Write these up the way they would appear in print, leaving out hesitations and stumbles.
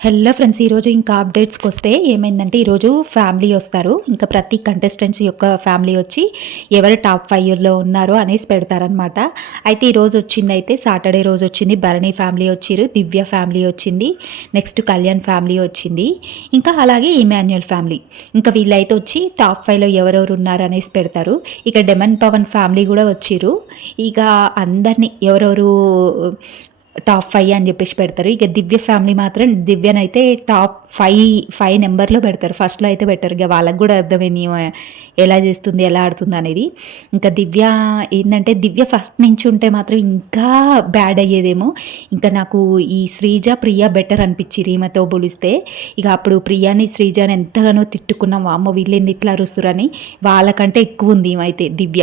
Hello friends, ఈరోజు ఇంకా అప్డేట్స్కి వస్తే ఏమైందంటే ఈరోజు ఫ్యామిలీ వస్తారు. ఇంకా ప్రతి కంటెస్టెంట్స్ యొక్క ఫ్యామిలీ వచ్చి ఎవరు టాప్ 5లో ఉన్నారో అనేసి పెడతారనమాట. అయితే ఈరోజు వచ్చింది, అయితే సాటర్డే రోజు వచ్చింది భరణి ఫ్యామిలీ వచ్చిరు, దివ్య ఫ్యామిలీ వచ్చింది, నెక్స్ట్ కళ్యాణ్ ఫ్యామిలీ వచ్చింది, ఇంకా అలాగే ఇమాన్యుయల్ ఫ్యామిలీ. ఇంకా వీళ్ళైతే వచ్చి టాప్ 5లో ఎవరెవరు ఉన్నారు అనేసి పెడతారు. ఇక డెమన్ పవన్ ఫ్యామిలీ కూడా వచ్చిరు. ఇక అందరినీ ఎవరెవరు టాప్ 5 అని చెప్పేసి పెడతారు. ఇక దివ్య ఫ్యామిలీ మాత్రం దివ్యనైతే టాప్ 5 నెంబర్లో పెడతారు, ఫస్ట్లో అయితే పెట్టారు. ఇక వాళ్ళకు కూడా అర్థమైంది ఎలా చేస్తుంది, ఎలా ఆడుతుంది అనేది. ఇంకా దివ్య ఏంటంటే దివ్య ఫస్ట్ నుంచి ఉంటే మాత్రం ఇంకా బ్యాడ్ అయ్యేదేమో. ఇంకా నాకు ఈ శ్రీజ ప్రియ బెటర్ అనిపించిరు ఈమెతో పోలిస్తే. ఇక అప్పుడు ప్రియాని శ్రీజని ఎంతగానో తిట్టుకున్నాం, వామ్మో వీళ్ళేంది ఇట్లా అరుస్తురని. వాళ్ళకంటే ఎక్కువ ఉంది ఈమైతే దివ్య.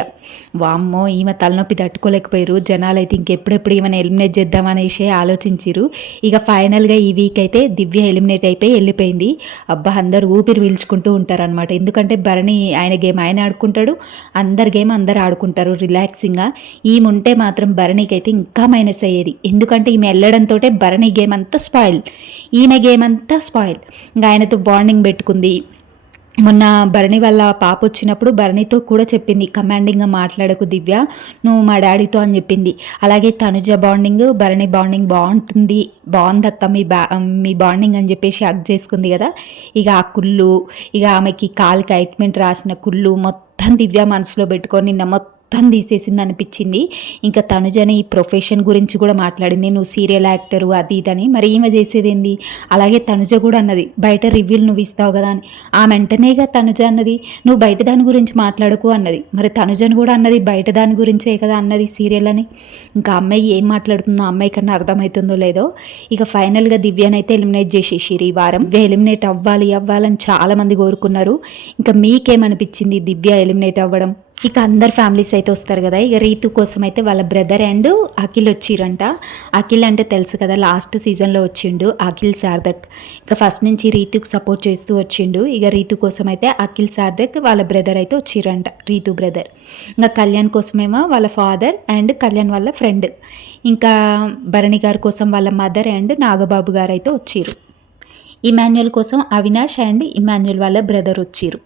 వామ్మో ఈమె తలనొప్పి తట్టుకోలేకపోయారు జనాలు. అయితే ఇంకెప్పుడెప్పుడు ఈమెను ఎలిమినేట్ చేద్దామనేసి ఆలోచించిరు. ఇక ఫైనల్గా ఈ వీక్ అయితే దివ్య ఎలిమినేట్ అయిపోయి వెళ్ళిపోయింది. అబ్బా అందరు ఊపిరి పీల్చుకుంటూ ఉంటారనమాట. ఎందుకంటే భరణి ఆయన గేమ్ ఆయన ఆడుకుంటాడు, అందరి గేమ్ అందరు ఆడుకుంటారు రిలాక్సింగ్గా. ఈమె ఉంటే మాత్రం భరణికి అయితే ఇంకా మైనస్ అయ్యేది. ఎందుకంటే ఈమె వెళ్ళడంతో భరణి గేమ్ అంతా స్పాయిల్, ఈమె గేమ్ అంతా స్పాయిల్. ఇంకా ఆయనతో బాండింగ్ పెట్టుకుంది. మొన్న భరణి వాళ్ళ పాప వచ్చినప్పుడు భరణితో కూడా చెప్పింది, కమాండింగ్గా మాట్లాడకు దివ్య, నువ్వు మా డాడీతో అని చెప్పింది. అలాగే తనుజ బాండింగ్ భరణి బాండింగ్ బాగుంది అక్క మీ బాండింగ్ అని చెప్పేసి హగ్ చేసుకుంది కదా. ఇక ఆ కుళ్ళు, ఇక ఆమెకి కాలుకి ఆయింట్మెంట్ రాసిన కుళ్ళు మొత్తం దివ్య మనసులో పెట్టుకొని నిన్న మొత్తం తీసేసింది అనిపించింది. ఇంకా తనుజని ఈ ప్రొఫెషన్ గురించి కూడా మాట్లాడింది, నువ్వు సీరియల్ యాక్టరు అది ఇదని. మరి ఈమె చేసేది ఏంది? అలాగే తనుజ కూడా అన్నది, బయట రివ్యూలు నువ్వు ఇస్తావు కదా అని. ఆ వెంటనేగా తనుజ అన్నది, నువ్వు బయట దాని గురించి మాట్లాడకు అన్నది. మరి తనుజని కూడా అన్నది బయట దాని గురించే కదా అన్నది సీరియల్ అని. ఇంకా అమ్మాయి ఏం మాట్లాడుతుందో అమ్మాయి కన్నా అర్థమవుతుందో లేదో. ఇక ఫైనల్గా దివ్యనైతే ఎలిమినేట్ చేసేసిరు ఈ వారం. దివ్య ఎలిమినేట్ అవ్వాలని చాలామంది కోరుకున్నారు. ఇంకా మీకేమనిపించింది దివ్య ఎలిమినేట్ అవ్వడం? ఇక అందరు ఫ్యామిలీస్ అయితే వస్తారు కదా. ఇక రీతు కోసం అయితే వాళ్ళ బ్రదర్ అండ్ అఖిల్ వచ్చిరంట. అఖిల్ అంటే తెలుసు కదా, లాస్ట్ సీజన్లో వచ్చిండు అఖిల్ సార్థక్. ఇక ఫస్ట్ నుంచి రీతుకు సపోర్ట్ చేస్తూ వచ్చిండు. ఇక రీతు కోసం అయితే అఖిల్ సార్థక్ వాళ్ళ బ్రదర్ అయితే వచ్చిరంట, రీతు బ్రదర్. ఇంకా కళ్యాణ్ కోసమేమో వాళ్ళ ఫాదర్ అండ్ కళ్యాణ్ వాళ్ళ ఫ్రెండ్. ఇంకా భరణి గారి కోసం వాళ్ళ మదర్ అండ్ నాగబాబు గారు అయితే వచ్చిరు. ఇమాన్యుయల్ కోసం అవినాష్ అండ్ ఇమాన్యుయల్ వాళ్ళ బ్రదర్ వచ్చిరు.